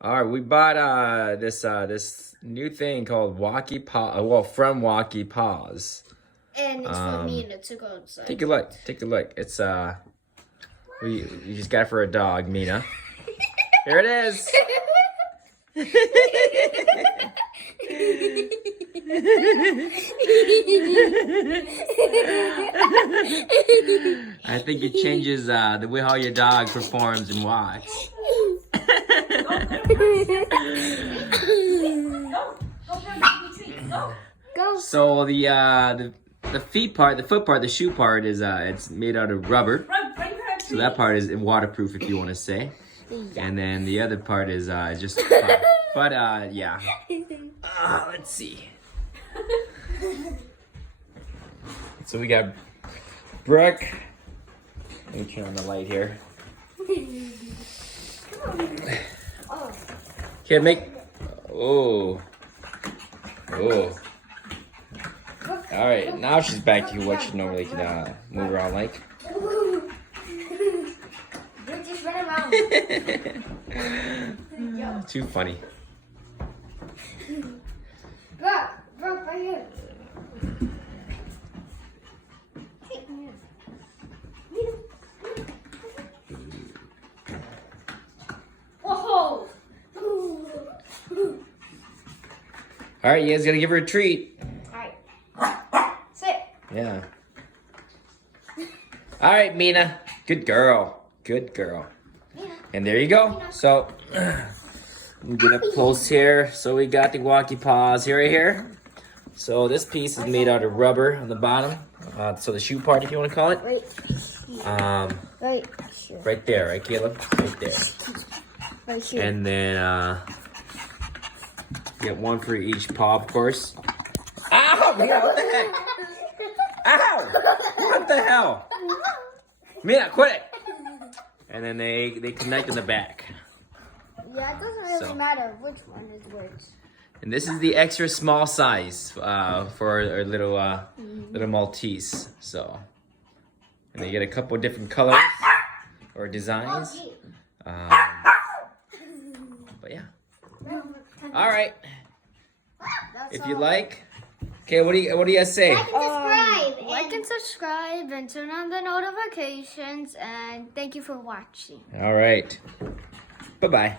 All right, we bought this new thing called Walkee Paws. Well, from Walkee Paws. And it's for Mena to go inside. Take a look. Take a look. It's we just got it for a dog, Mena. Here it is. I think it changes the way how your dog performs and walks. So the feet part, the foot part, the shoe part is it's made out of rubber. So that part is waterproof, if you want to say. And then the other part is just fun. But yeah. Let's see. So we got Brooke. Let me turn on the light here. Okay, make. Oh. Oh. All right, now she's back to what she normally can move around like. Just run around. Too funny. Bro, right here. Whoa! All right, you guys gotta give her a treat. Sit. Yeah. All right, Mena. Good girl. Good girl. And there you go. So, let me get up close here. So we got the Walkee Paws right here. So this piece is made out of rubber on the bottom. So the shoe part, if you want to call it. Right there, right, Caleb? Right there. Right here. And then get one for each paw, of course. Ow! Mena, what the heck? Ow! What the hell? Mena, quit it! And then they connect in the back. Yeah, it doesn't really matter which one is which. And this is the extra small size for our little little Maltese. So, and they get a couple different colors or designs. But yeah. All right. If you like. Okay, what do you guys say? Like and subscribe and turn on the notifications, and thank you for watching. All right. Bye-bye.